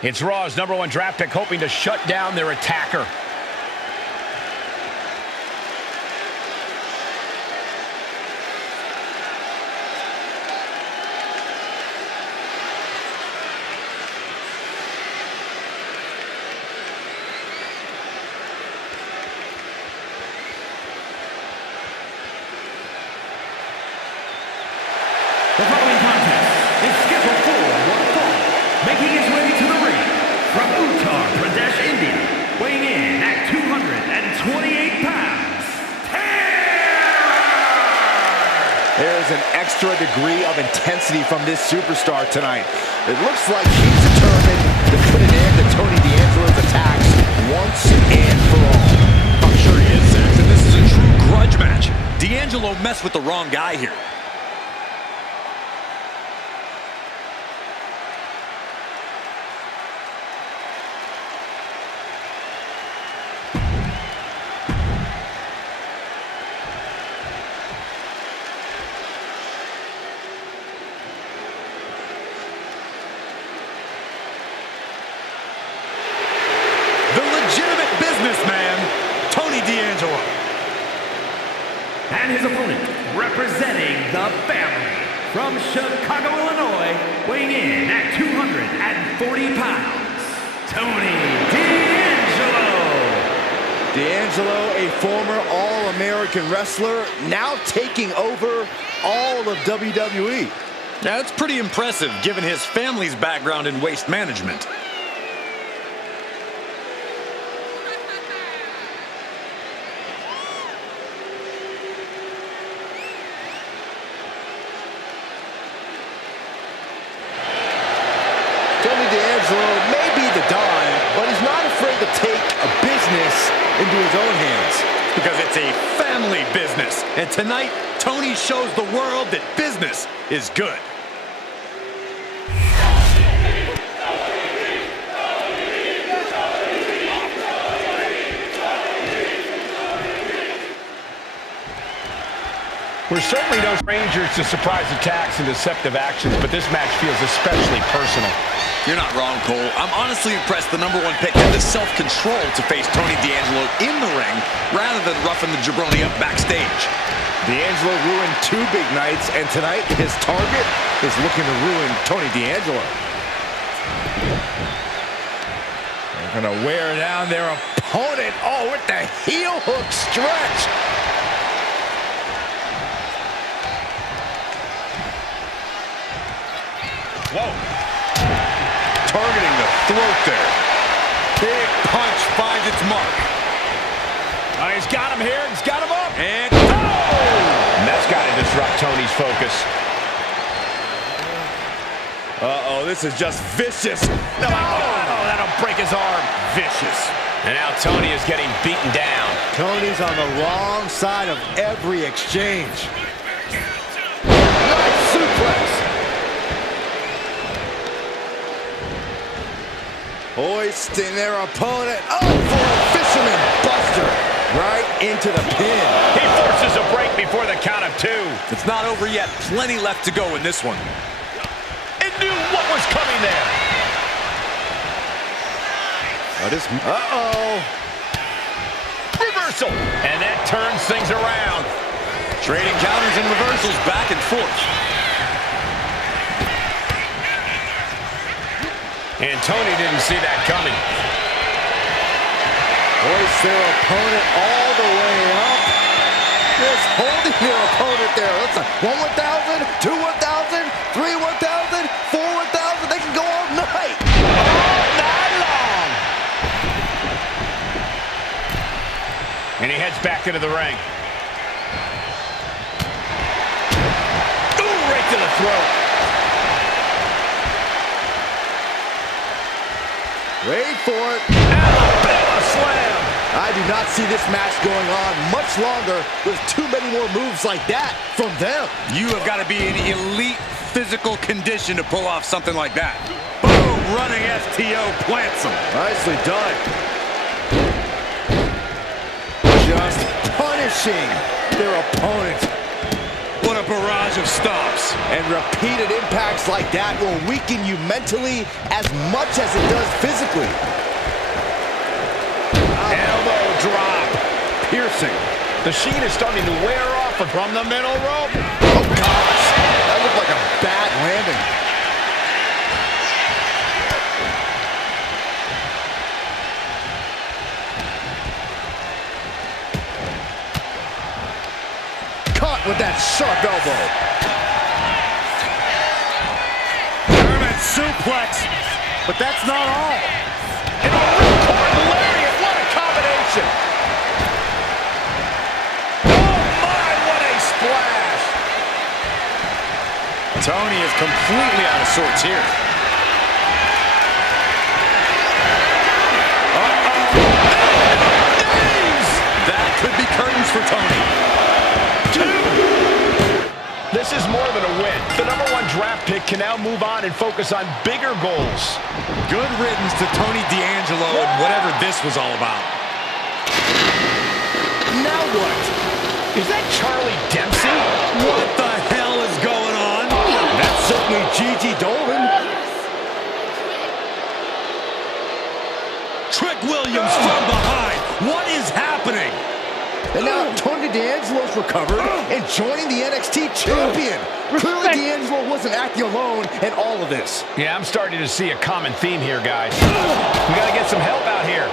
It's Raw's #1 draft pick hoping to shut down their attacker. The following contest is scheduled for one fall, making his way to the ring from Uttar Pradesh, India, weighing in at 228 pounds, Terror! There's an extra degree of intensity from this superstar tonight. It looks like he's determined to put an end to Tony D'Angelo's attacks once and for all. I'm sure he is, Saxon. This is a true grudge match. D'Angelo messed with the wrong guy here. The legitimate businessman, Tony D'Angelo. And his opponent, representing the family, from Chicago, Illinois, weighing in at 240 pounds, Tony D'Angelo! D'Angelo, a former All-American wrestler, now taking over all of WWE. That's pretty impressive, given his family's background in waste management. Tony D'Angelo may be the Don, but he's not afraid to take a business into his own hands. Because it's a family business. And tonight, Tony shows the world that business is good. We're certainly no strangers to surprise attacks and deceptive actions, but this match feels especially personal. You're not wrong, Cole. I'm honestly impressed the #1 pick had the self-control to face Tony D'Angelo in the ring rather than roughing the jabroni up backstage. D'Angelo ruined 2 big nights, and tonight his target is looking to ruin Tony D'Angelo. They're gonna wear down their opponent. Oh, with the heel hook stretch. Whoa. Targeting the throat there. Big punch finds its mark. He's got him here. He's got him up. And And that's got to disrupt Tony's focus. Uh-oh, this is just vicious. No, that'll break his arm. Vicious. And now Tony is getting beaten down. Tony's on the wrong side of every exchange. Nice suplex. Hoisting their opponent. Oh, for a fisherman buster. Right into the pin. He forces a break before the count of 2. it's not over yet. Plenty left to go in this one. And knew what was coming there. Uh-oh. Reversal. And that turns things around. Trading counters and reversals back and forth. And Tony didn't see that coming. Hoist their opponent all the way up. Just holding their opponent there. Listen, 1 1,000, 2 1,000, 3 1,000, 4 1,000. They can go all night. All night long. And he heads back into the ring. Ooh, right to the throat. Wait for it. Alabama slam. I do not see this match going on much longer. There's too many more moves like that from them. You have got to be in elite physical condition to pull off something like that. Boom, running STO plants him. Nicely done. Just punishing their opponent. what a barrage of stomps. And repeated impacts like that will weaken you mentally as much as it does physically. Elbow drop. Piercing. The sheen is starting to wear off from the middle rope. Oh, gosh. That looked like a bad landing. Caught with that sharp elbow. German suplex. But that's not all. And a ripcord lariat. What a combination. Oh, my, what a splash. Tony is completely out of sorts here. That could be curtains for Tony. This is more than a win. The #1 draft pick can now move on and focus on bigger goals. Good riddance to Tony D'Angelo and whatever this was all about. Now what? Is that Charlie Dempsey? What the hell is going on? That's certainly Gigi Dolan. Trick Williams from behind. What is happening? And now Tony D'Angelo's recovered and joining the NXT champion. Clearly D'Angelo wasn't acting alone in all of this. Yeah, I'm starting to see a common theme here, guys. We got to get some help out here.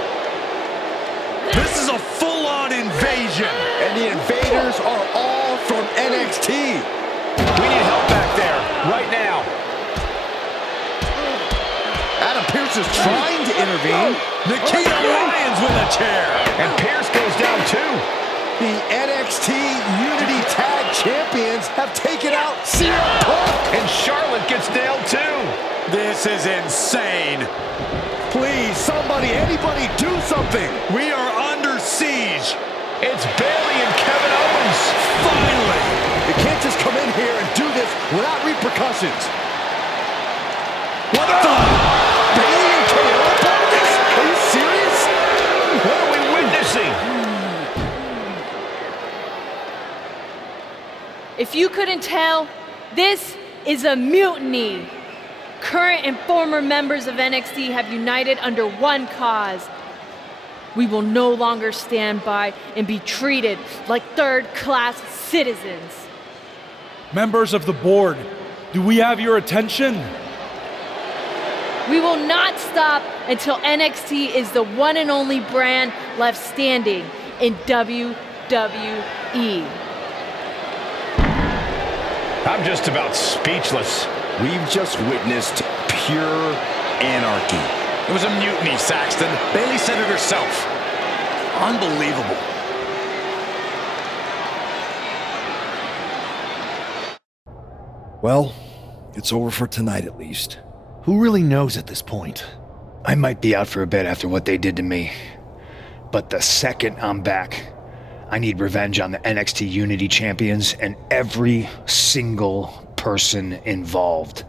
This is a full-on invasion. And the invaders are all from NXT. We need help back there, right now. Adam Pearce is trying to intervene. Nikita Lyons with a chair. And Pierce goes down too. The NXT Unity Tag Champions have taken out CM Punk. And Charlotte gets nailed too. This is insane. Please, somebody, anybody, do something. We are under siege. It's Bayley and Kevin Owens. Finally. You can't just come in here and do this without repercussions. What the? Bayley and KO part of this? Are you serious? What are we witnessing? If you couldn't tell, this is a mutiny. Current and former members of NXT have united under one cause. We will no longer stand by and be treated like third-class citizens. Members of the board, do we have your attention? We will not stop until NXT is the one and only brand left standing in WWE. I'm just about speechless. We've just witnessed pure anarchy. It was a mutiny, Saxton. Bayley said it herself. Unbelievable. Well, it's over for tonight at least. Who really knows at this point? I might be out for a bit after what they did to me. But the second I'm back, I need revenge on the NXT Unity Champions and every single person involved.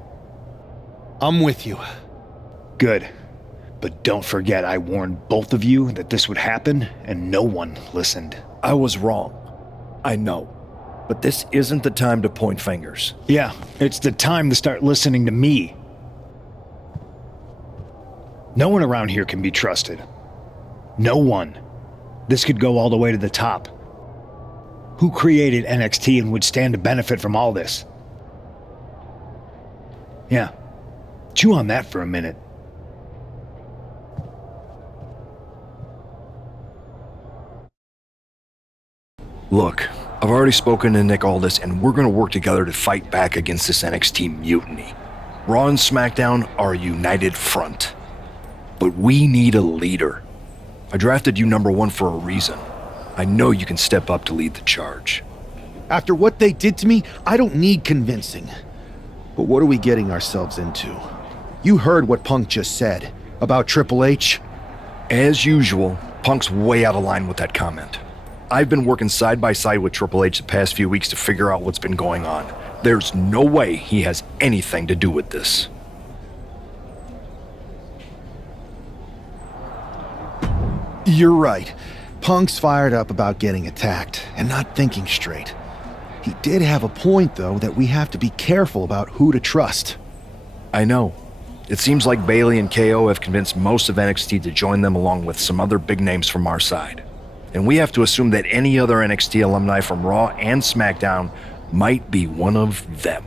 I'm with you. Good. But don't forget I warned both of you that this would happen and no one listened. I was wrong. I know. But this isn't the time to point fingers. Yeah, it's the time to start listening to me. No one around here can be trusted. No one. This could go all the way to the top. Who created NXT and would stand to benefit from all this? Yeah. Chew on that for a minute. Look, I've already spoken to Nick Aldis, and we're going to work together to fight back against this NXT mutiny. Raw and SmackDown are a united front. But we need a leader. I drafted you #1 for a reason. I know you can step up to lead the charge. After what they did to me, I don't need convincing. But what are we getting ourselves into? You heard what Punk just said about Triple H. As usual, Punk's way out of line with that comment. I've been working side by side with Triple H the past few weeks to figure out what's been going on. There's no way he has anything to do with this. You're right. Punk's fired up about getting attacked and not thinking straight. He did have a point, though, that we have to be careful about who to trust. I know. It seems like Bailey and KO have convinced most of NXT to join them along with some other big names from our side. And we have to assume that any other NXT alumni from Raw and SmackDown might be one of them.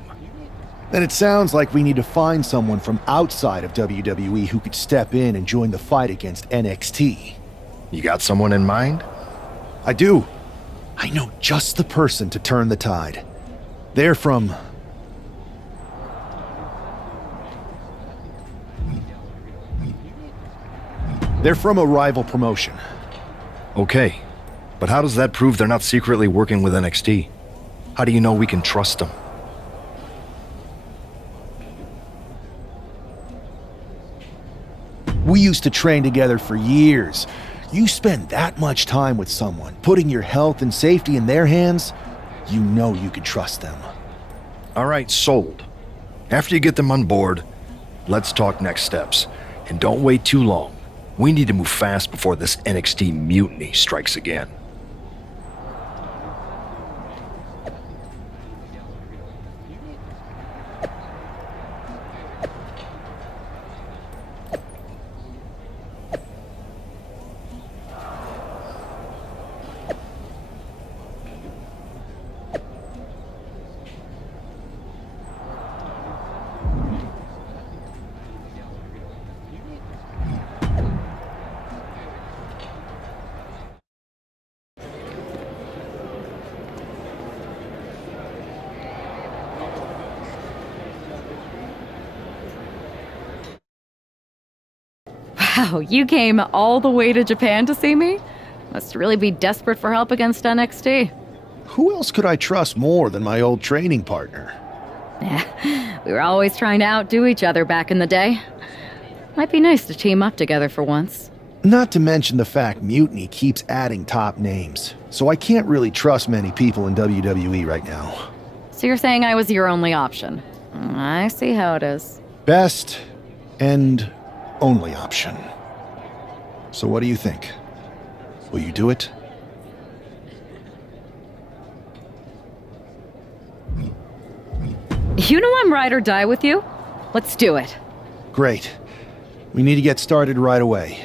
Then it sounds like we need to find someone from outside of WWE who could step in and join the fight against NXT. You got someone in mind? I do. I know just the person to turn the tide. They're from... They're from a rival promotion. Okay, but how does that prove they're not secretly working with NXT? How do you know we can trust them? We used to train together for years. You spend that much time with someone, putting your health and safety in their hands, you know you can trust them. All right, sold. After you get them on board, let's talk next steps. And don't wait too long. We need to move fast before this NXT mutiny strikes again. Wow, you came all the way to Japan to see me? Must really be desperate for help against NXT. Who else could I trust more than my old training partner? We were always trying to outdo each other back in the day. Might be nice to team up together for once. Not to mention the fact Mutiny keeps adding top names, so I can't really trust many people in WWE right now. So you're saying I was your only option? I see how it is. Best and only option. So what do you think? Will you do it? You know I'm ride or die with you. Let's do it. Great. We need to get started right away.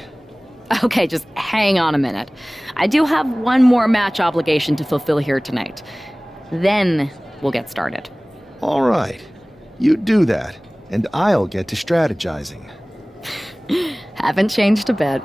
Okay, just hang on a minute. I do have one more match obligation to fulfill here tonight. Then we'll get started. All right. You do that, and I'll get to strategizing. Haven't changed a bit.